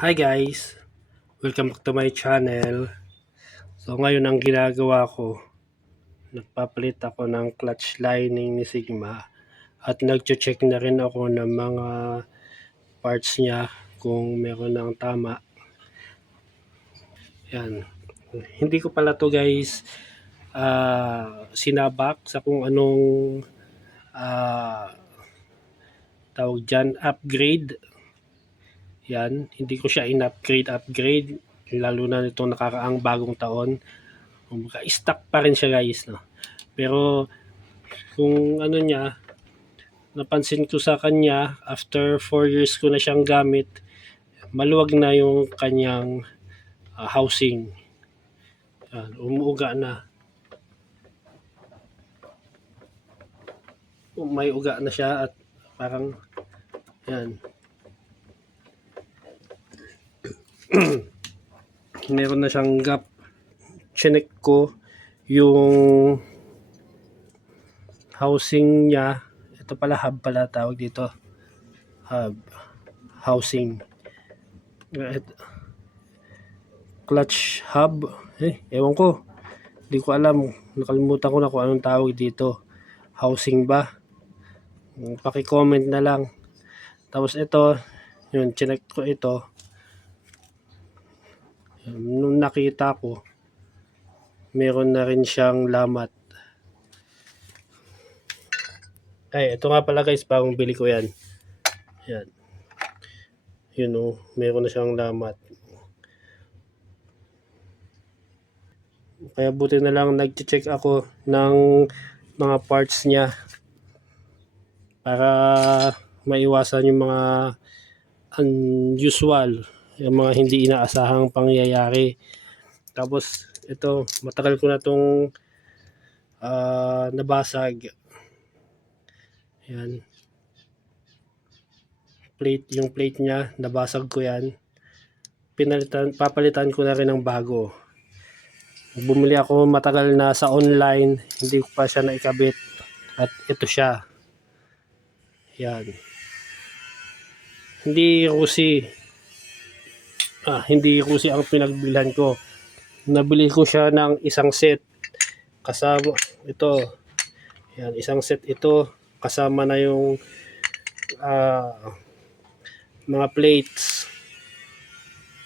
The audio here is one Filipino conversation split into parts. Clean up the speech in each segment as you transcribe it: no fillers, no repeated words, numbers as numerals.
Hi guys! Welcome back to my channel. So ngayon ang ginagawa ko, nagpapalit ako ng clutch lining ni Sigma at nagche-check na rin ako ng mga parts niya kung meron ng tama. Yan. Hindi ko pala to guys sinabak sa kung anong ah, tawag dyan, upgrade. Yan. Hindi ko siya in-upgrade lalo na nitong nakaraang bagong taon. Stock pa rin siya guys, no? Pero kung ano niya, napansin ko sa kanya, after 4 years ko na siyang gamit, maluwag na yung kanyang housing. Yan, umuuga na. May uga na siya at parang yan. Meron na siyang gap. Chinek ko yung housing niya. Ito pala hub pala tawag dito. Hub. Housing. Clutch hub. Ewan ko. Hindi ko alam. Nakalimutan ko na kung anong tawag dito. Housing ba? Paki-comment na lang. Tapos ito, yun, chinek ko ito. Nung nakita ko, meron na rin siyang lamat. Ay, ito nga pala guys, bagong bili ko yan. Yan. Yun o, meron na siyang lamat. Kaya buti na lang nag-check ako ng mga parts niya para maiwasan yung mga unusual, yung mga hindi inaasahang pangyayari. Tapos ito, matagal ko na itong nabasag. Yan. Yung plate niya, nabasag ko yan. Papalitan ko na rin ng bago. Bumili ako matagal na sa online, hindi ko pa siya naikabit. At ito siya. Yan. Hindi rusi ang pinagbilhan ko. Nabili ko siya ng isang set. Kasama ito. Yan, isang set ito. Kasama na yung mga plates.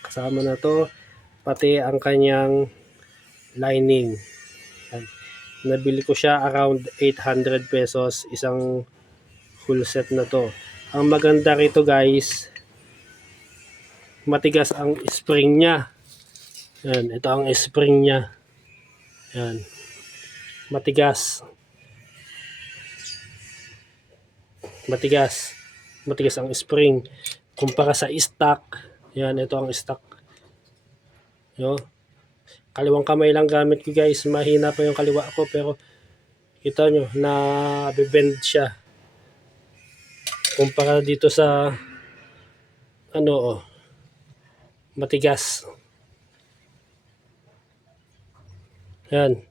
Kasama na to. Pati ang kanyang lining. Yan. Nabili ko siya around 800 pesos. Isang full set na to. Ang maganda rito guys, matigas ang spring niya. Yan, ito ang spring niya. Yan. Matigas. Matigas ang spring. Kumpara sa stock. Yan, ito ang stock. Yo. Kaliwang kamay lang gamit ko guys. Mahina pa yung kaliwa ko pero kita nyo na bebend siya. Kumpara dito sa matigas. Yan.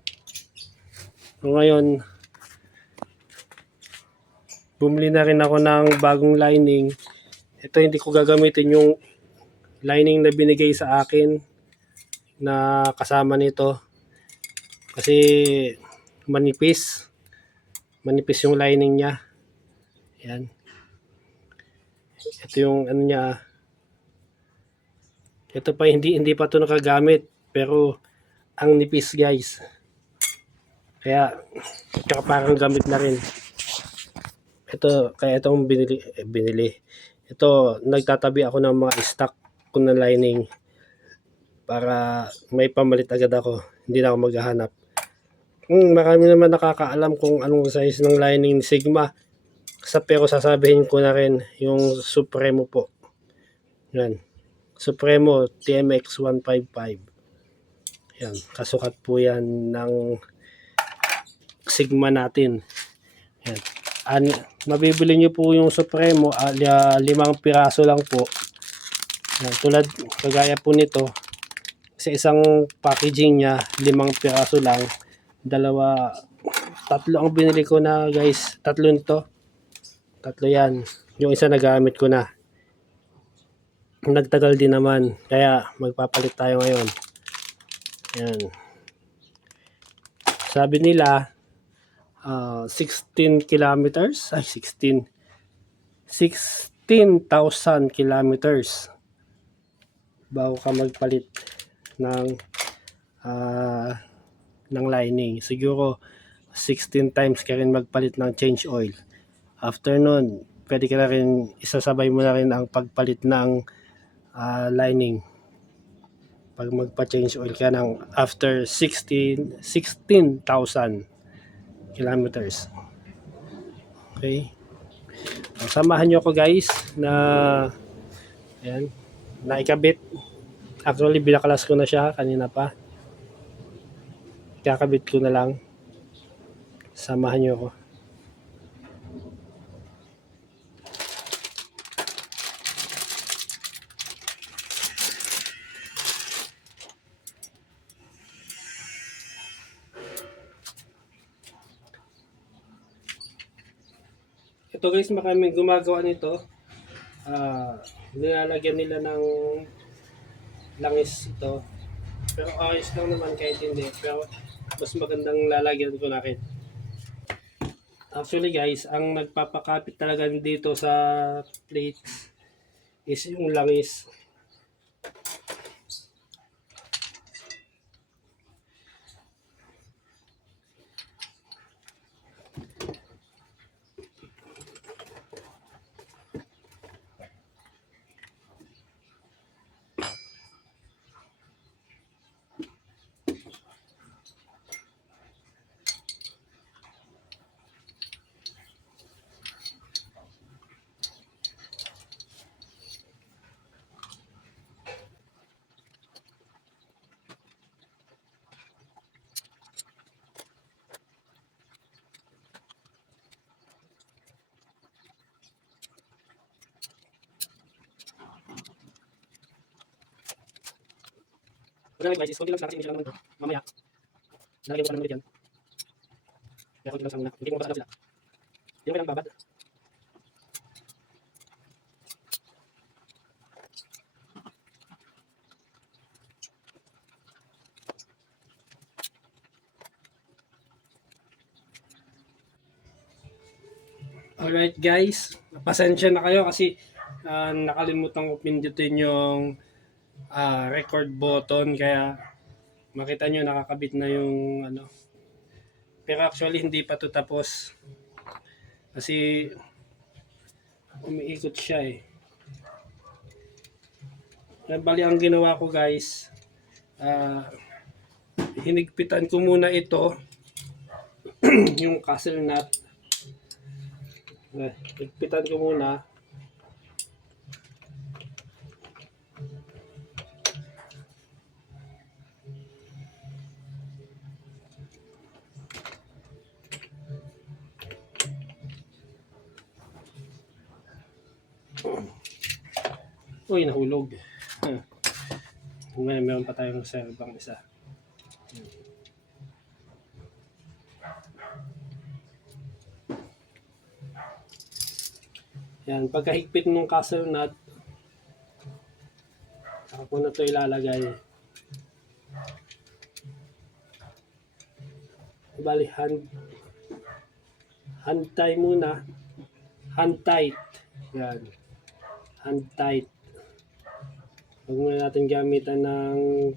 Ngayon, bumili na rin ako ng bagong lining. Ito hindi ko gagamitin yung lining na binigay sa akin na kasama nito. Kasi manipis. Manipis yung lining niya. Yan. Ito yung ano niya. Ito pa hindi pa to nakagamit pero ang nipis guys. Kaya parang gamit na rin. Kaya itong binili. Ito, nagtatabi ako ng mga stock ko na lining para may pamalit agad ako. Hindi na ako maghahanap. Marami naman nakakaalam kung anong size ng lining ni Sigma. Pero sasabihin ko na rin yung Supremo po. Yan. Supremo TMX 155. Yan. Kasukat po yan ng Sigma natin. Yan. Mabibili nyo po yung Supremo, 5 piraso lang po. Yan, tulad kagaya po nito, sa isang packaging niya 5 piraso lang, tatlo ang binili ko na guys. Tatlo yan, yung isa nagamit ko na. nagtagal din naman. Kaya magpapalit tayo ngayon. Yan. Sabi nila 16 kilometers, 16,000 kilometers bago ka magpalit ng lining. Siguro 16 times ka rin magpalit ng change oil. After nun, pwede ka na rin, isasabay mo na rin ang pagpalit ng lining. Pag magpa-change oil ka ng after 16,000 kilometers. Okay? Samahan nyo ako guys na ayan, naikabit. Actually, binakalas ko na siya kanina pa. Kakabit ko na lang. Samahan nyo ako. Ito guys, maraming gumagawa nito. Nilalagyan nila ng langis ito. Pero ayos lang naman kahit hindi. Pero mas magandang lalagyan ko na rin. Actually guys, ang nagpapakapit talaga dito sa plates is yung langis. Pag guys, konti lang sa akin, hindi lang naman. Mamaya, lalagyan ko pa naman ulit yan. Kaya konti lang sa muna. Hindi ko mabasa sila. Hindi mo kailang babad. Alright guys, pasensya na kayo kasi nakalimutan ko pindutin yung record button kaya makita nyo nakakabit na yung ano. Pero actually hindi pa to tapos kasi umiikot siya eh. Bali ang ginawa ko guys, hinigpitan ko muna ito yung castle nut. Higpitan ko muna. Uy, nahulog. Meron pa tayong reservang isa. Yan, pagkahigpit ng castle nut, saka ko na ito ilalagay. Bali, hand tie muna. Hand tight. Yan. Hand tight. Huwag muna natin gamitan ng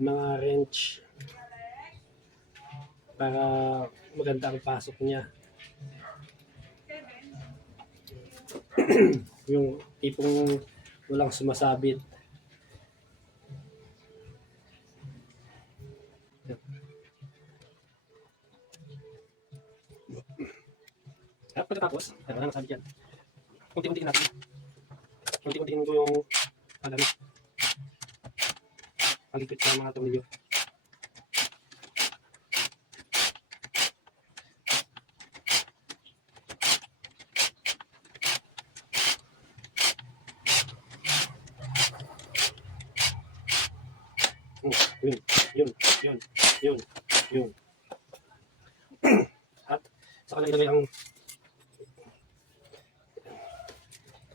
mga wrench para maganda ang pasok niya. Yung tipong walang sumasabit. At pagkatapos, wala nang sabit yan. Unti-untiin natin. Unti-untiin ko yung paligpit ng mga tornilyo. Yun. At saka lang ilagay ang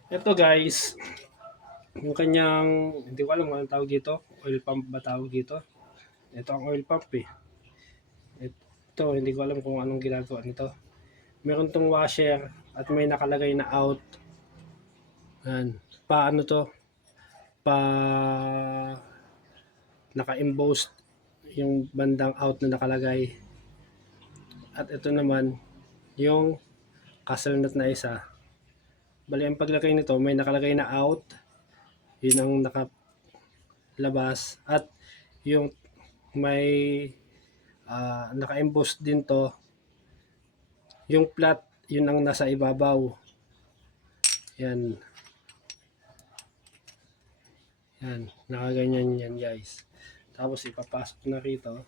ito guys, Yung kanyang, hindi ko alam kung anong tawag dito, oil pump ba tawag dito? Ito ang oil pump eh. Ito, hindi ko alam kung anong ginagawa nito. Meron tong washer at may nakalagay na out. Yan. Paano to? Pa naka-embossed yung bandang out na nakalagay. At ito naman, yung castle nut na isa. Bali, ang paglagay nito, may nakalagay na out. Yun ang nakalabas. At yung may naka-emboss din to. Yung flat, yun ang nasa ibabaw. Yan. Yan. Nakaganyan yan guys. Tapos ipapasok na rito.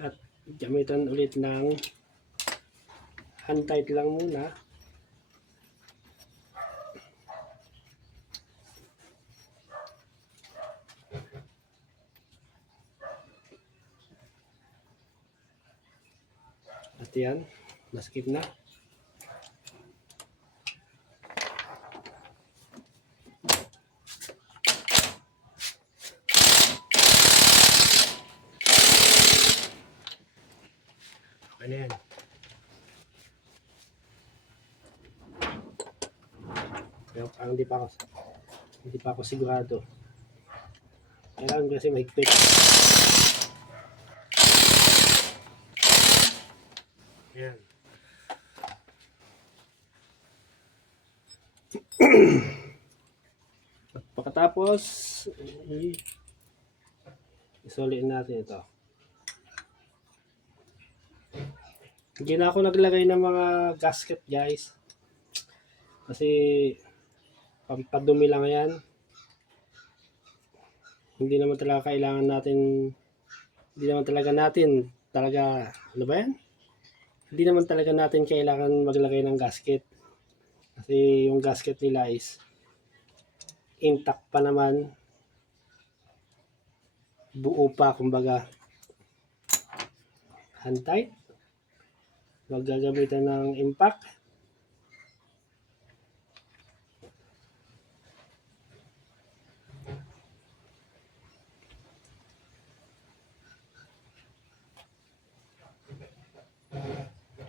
At gamitan ulit ng hand tight lang muna. At yan, naskip na. Okay na yan. Pero parang hindi pa ako sigurado. Kailangan kasi mahigpit. Yan. At pagkatapos, isuliin natin ito. Hindi na ako naglagay ng mga gasket guys. Kasi pampadumi lang yan. Hindi naman talaga kailangan natin, hindi naman talaga natin, ano ba yan? Hindi naman talaga natin kailangan maglagay ng gasket. Kasi yung gasket nila is intact pa naman. Buo pa, kumbaga. Hand tight. Huwag gagamitan ng impact.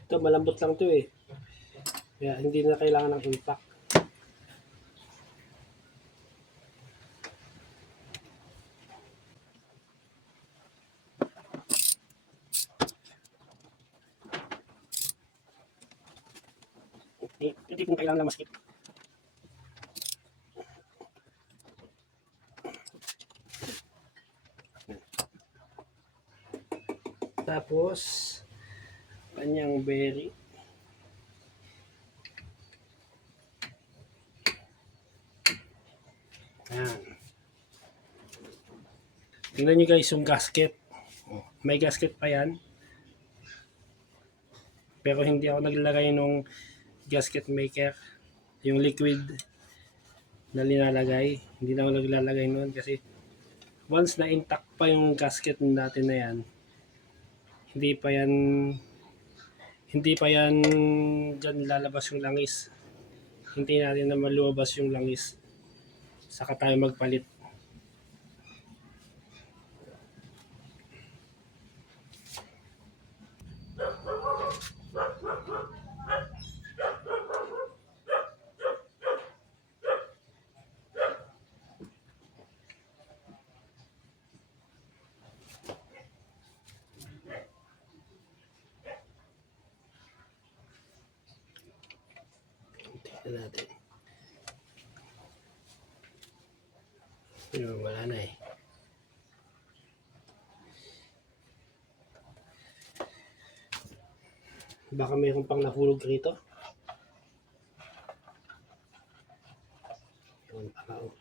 Ito malambot lang to eh. Kaya hindi na kailangan ng impact. Hindi kung kailangan na maskip. Tapos kanyang berry. Ayan. Tingnan nyo guys yung gasket. May gasket pa yan. Pero hindi ako naglalagay nung gasket maker. Yung liquid na linalagay. Hindi na ako naglalagay nun kasi once na intact pa yung gasket natin na yan, hindi pa yan dyan lalabas yung langis. Hindi natin na malumabas yung langis. Saka tayo magpalit. Tingnan natin. Yun, wala na eh. Baka mayroon pang nahulog rito. Yun, baka oh.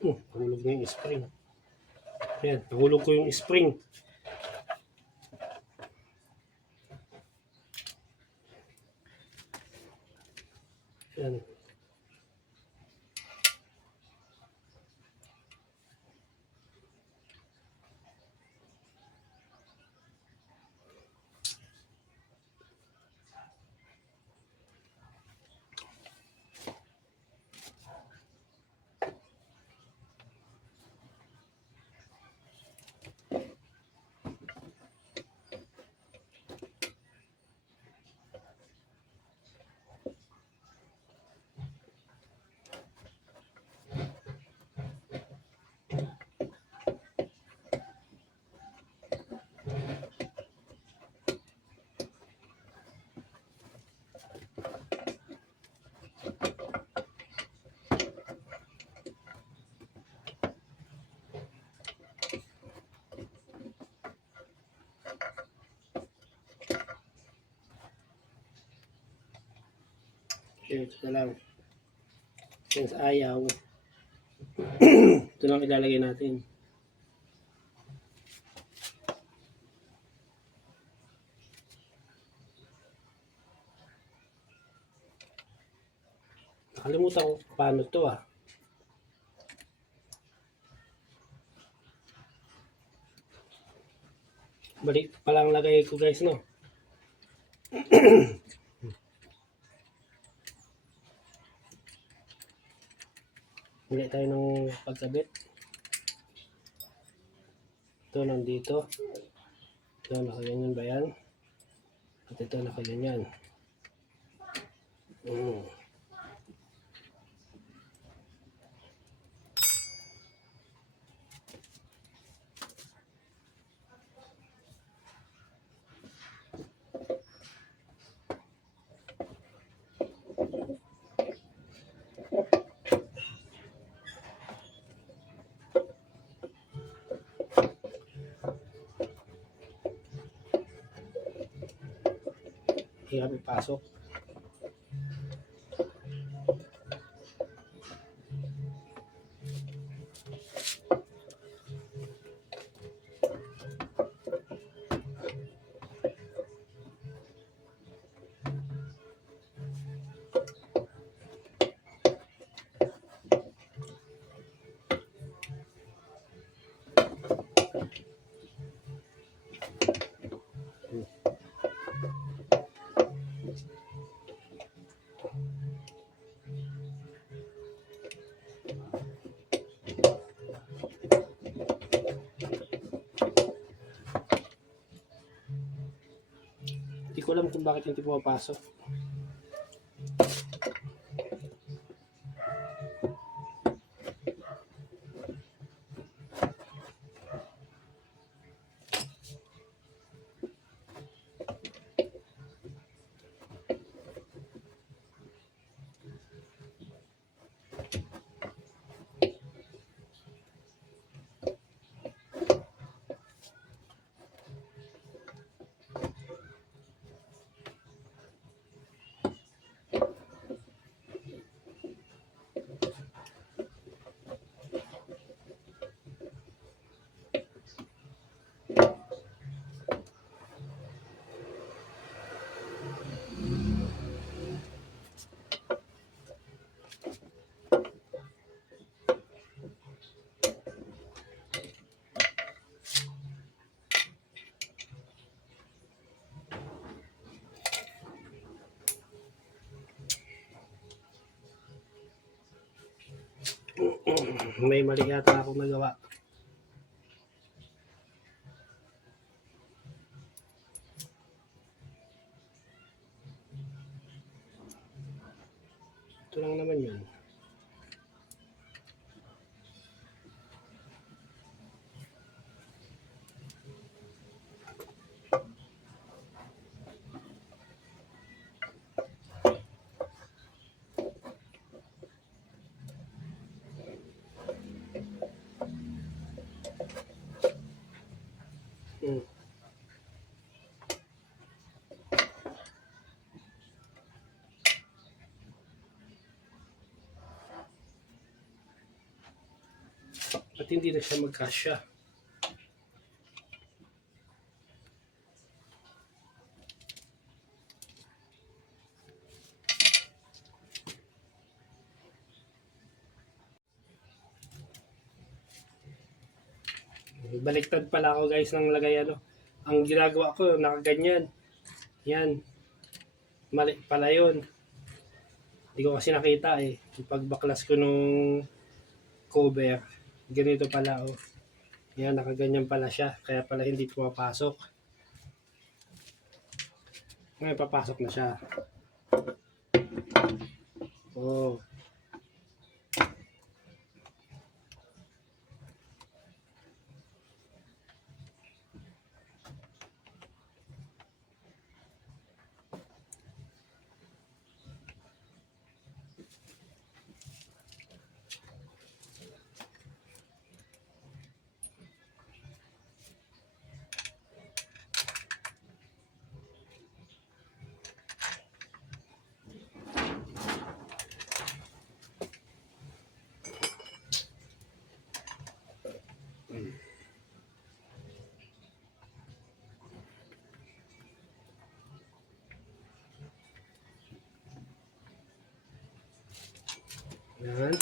Nahulog na yung spring. Ayan, nahulog ko yung spring. Ayan. Ito na lang. Since ayaw, ito lang ilalagay natin. Nakalimutan ko paano to Balik pa lang lagay ko guys, no? Hindi tayo ng pagkabit. Ito nandito. Ito nakaganyan ba yan? At ito nakaganyan. Hirap ipasok. Hindi ko alam kung bakit hindi pumapasok. May mali yata ako nagawa. Ito lang naman yun. at hindi na siya magkasya. Baliktad pala ako guys ng lagay ano. Ang ginagawa ko nakaganyan. Yan. Mali pala yun. Hindi ko kasi nakita eh. Pagbaklas ko nung cover, ganito pala oh. Yan, nakaganyan pala siya. Kaya pala hindi pumapasok. Ngayon papasok na siya. Oh. Yan.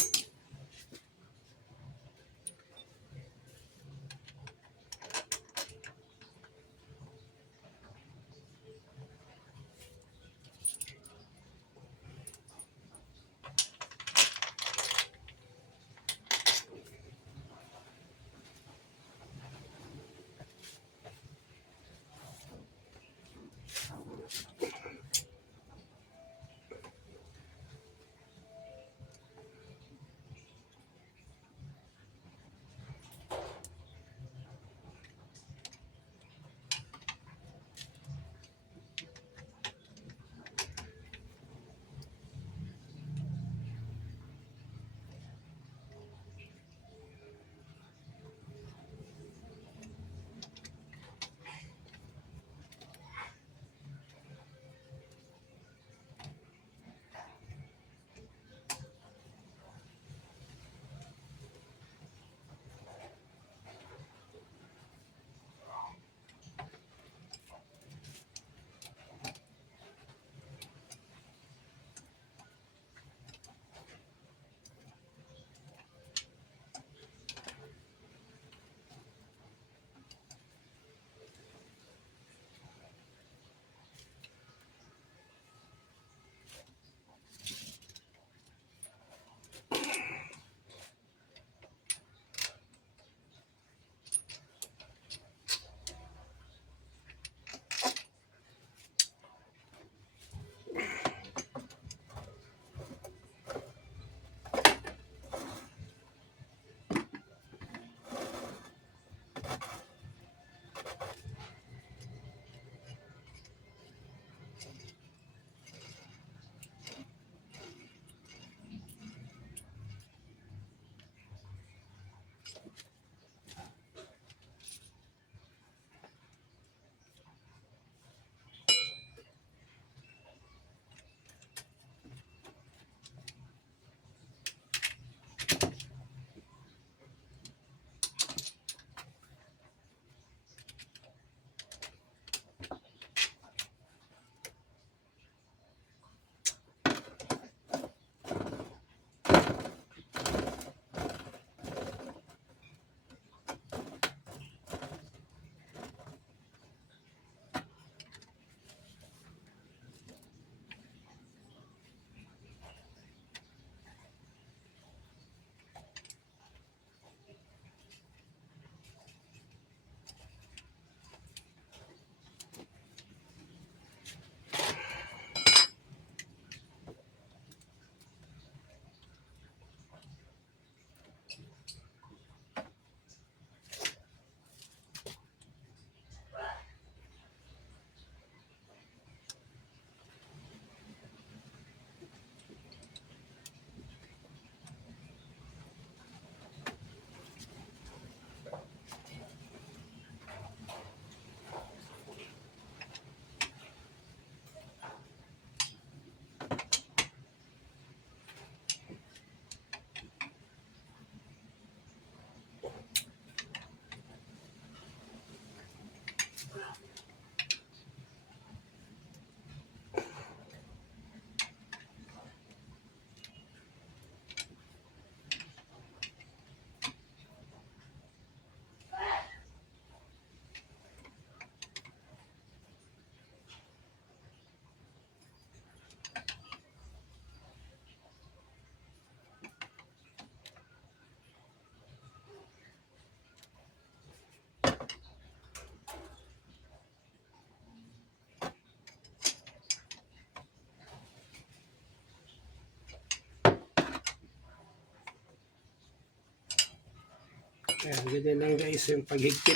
Ayan, ganyan lang guys yung paghigpit.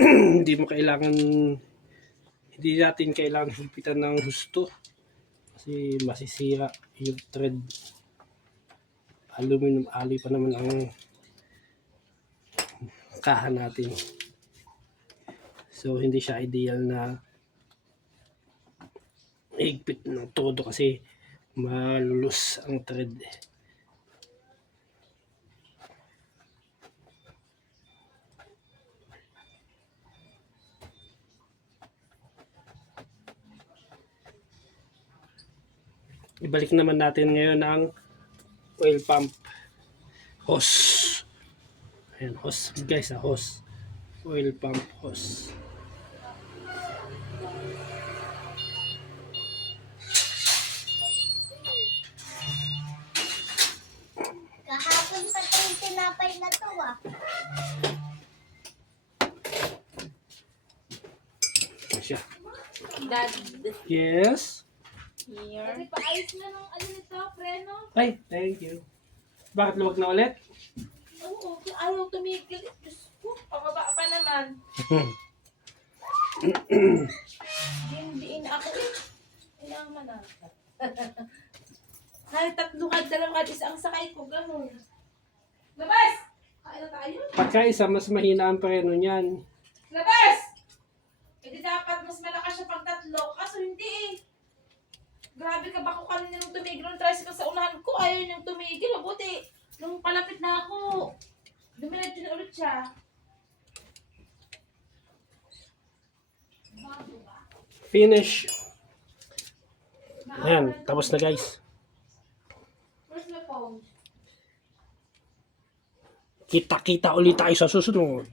Hindi natin kailangan higpitan ng husto kasi masisira yung thread. Aluminum alloy pa naman ang kaha natin. So hindi siya ideal na higpit ng todo kasi malulus ang thread. Ibalik naman natin ngayon ang oil pump hose. Ayan, hose guys, hose. Oil pump hose. Kahapon pa yung tinapay na to ah. Siya. Dad, Yes. here. Kasi paayos na ng ano nito, preno. Ay, thank you. Bakit luwag na ulit? Oo, ayaw tumigil. Diyos ko, pababa pa naman. Hindi na ako eh. Kailangan na. Kahit tatlo ka, dalawang at isang sakay ko, gano'n. Labas! Kain na tayo? Pagka isa, mas mahina ang preno niyan. Labas! Hindi dapat mas malakas siya pag tatlo. Kaso hindi eh. Grabe ka ba kung kanina nung tumigil ng tricycle sa unahan ko, ayaw niyang tumigil. Buti, nung palapit na ako, dumiretso na ulit siya. Finish. Ayan, tapos na guys. Where's my phone? Kita-kita ulit tayo sa susunod.